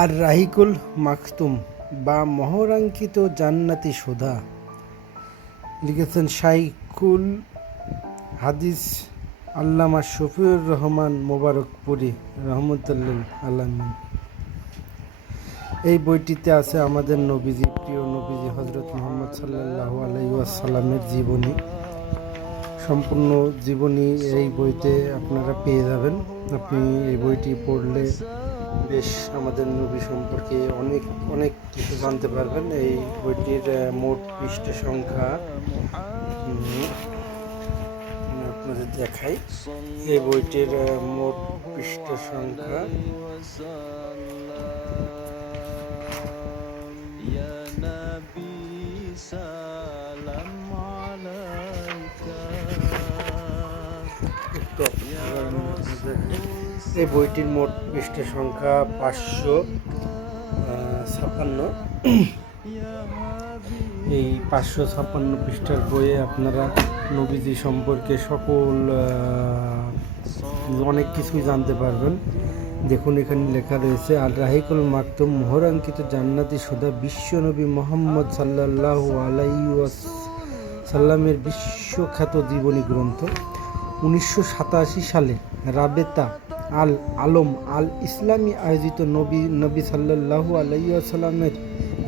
আর রাহিকুল মাকতুম বা মোহরাঙ্কিত জান্নাতি সুধা লিখেছেন শাইখুল হাদিস আল্লামা শফিউর রহমান মোবারকপুরী রহমতুল্লিল আলামিন। এই বইটিতে আছে আমাদের নবীজি, প্রিয় নবীজি হজরত মুহাম্মদ সাল্লাল্লাহু আলাইহি ওয়াসাল্লামের জীবনী, সম্পূর্ণ জীবনী এই বইতে আপনারা পেয়ে যাবেন। আপনি এই বইটি পড়লে বেশ আমাদের নবী সম্পর্কে অনেক অনেক কিছু জানতে পারবেন। এই বইটির মোট পৃষ্ঠা সংখ্যা আপনাদের দেখাই। এই বইটির মোট পৃষ্ঠা সংখ্যা এই বইটির মোট পৃষ্ঠা সংখ্যা 556। এই 556 পৃষ্ঠার বইয়ে আপনারা নবীজি সম্পর্কে সকল অনেক কিছুই জানতে পারবেন। দেখুন, এখানে লেখা রয়েছে আর রাহিকুল মাকতুম মোহরাঙ্কিত জান্নাতি সুধা বিশ্বনবী মোহাম্মদ সাল্লাল্লাহু আলাইহি ওয়াসাল্লামের বিশ্বখ্যাত জীবনী গ্রন্থ। 1987 সালে রাবেতা আল আলম আল ইসলামী আয়োজিত নবী সাল্লাল্লাহু আলাইহি ওয়াসাল্লামের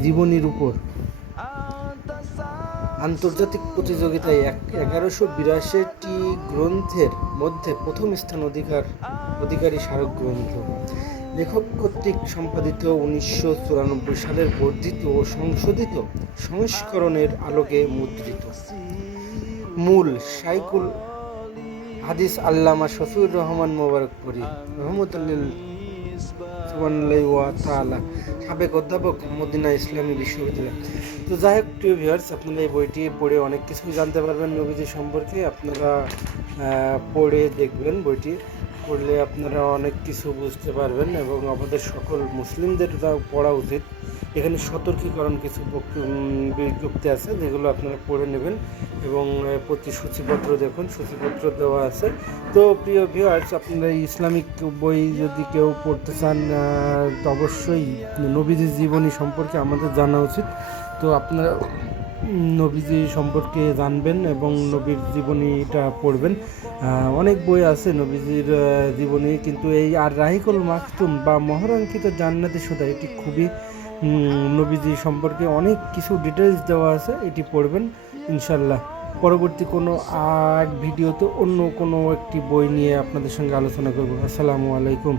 জীবনীর উপর আন্তর্জাতিক প্রতিযোগিতায় 1182টি গ্রন্থের মধ্যে প্রথম স্থান অধিকারী স্মারক গ্রন্থ। লেখক কর্তৃক সম্পাদিত 1994 সালের বর্ধিত ও সংশোধিত সংস্করণের আলোকে মুদ্রিত। মূল শাইখুল হাদিস আল্লামা শফিউর রহমান মোবারকপুরী রহমতুল্লিল সাবেক অধ্যাপক, মদিনা ইসলামী বিশ্ববিদ্যালয়। তো যাই হোক, প্রিয় ভিউয়ার্স, আপনারা এই বইটি পড়ে অনেক কিছু জানতে পারবেন নবীজি সম্পর্কে। আপনারা পড়ে দেখবেন, বইটি পড়লে আপনারা অনেক কিছু বুঝতে পারবেন এবং আমাদের সকল মুসলিমদের পড়া উচিত। এখানে সতর্কীকরণ কিছু বিজ্ঞপ্তি আছে, যেগুলো আপনারা পড়ে নেবেন এবং প্রতি সূচিপত্র দেখুন, সূচিপত্র দেওয়া আছে। তো প্রিয় ভিউয়ার্স, আপনারা ইসলামিক বই যদি কেউ পড়তে চান তো অবশ্যই নবীজির জীবনী সম্পর্কে আমাদের জানা উচিত। তো আপনারা নবীজি সম্পর্কে জানবেন এবং নবীর জীবনীটা পড়বেন। অনেক বই আছে নবীজির জীবনী, কিন্তু এই আর রাহিকুল মাকতুম বা মোহরাঙ্কিত জান্নাতি সুধা, এটি খুবই নবীজি সম্পর্কে অনেক কিছু ডিটেলস দেওয়া আছে, এটি পড়বেন ইনশাল্লাহ। পরবর্তী কোনো ভিডিওতে অন্য কোনো একটি বই নিয়ে আপনাদের সঙ্গে আলোচনা করব। আসসালামু আলাইকুম।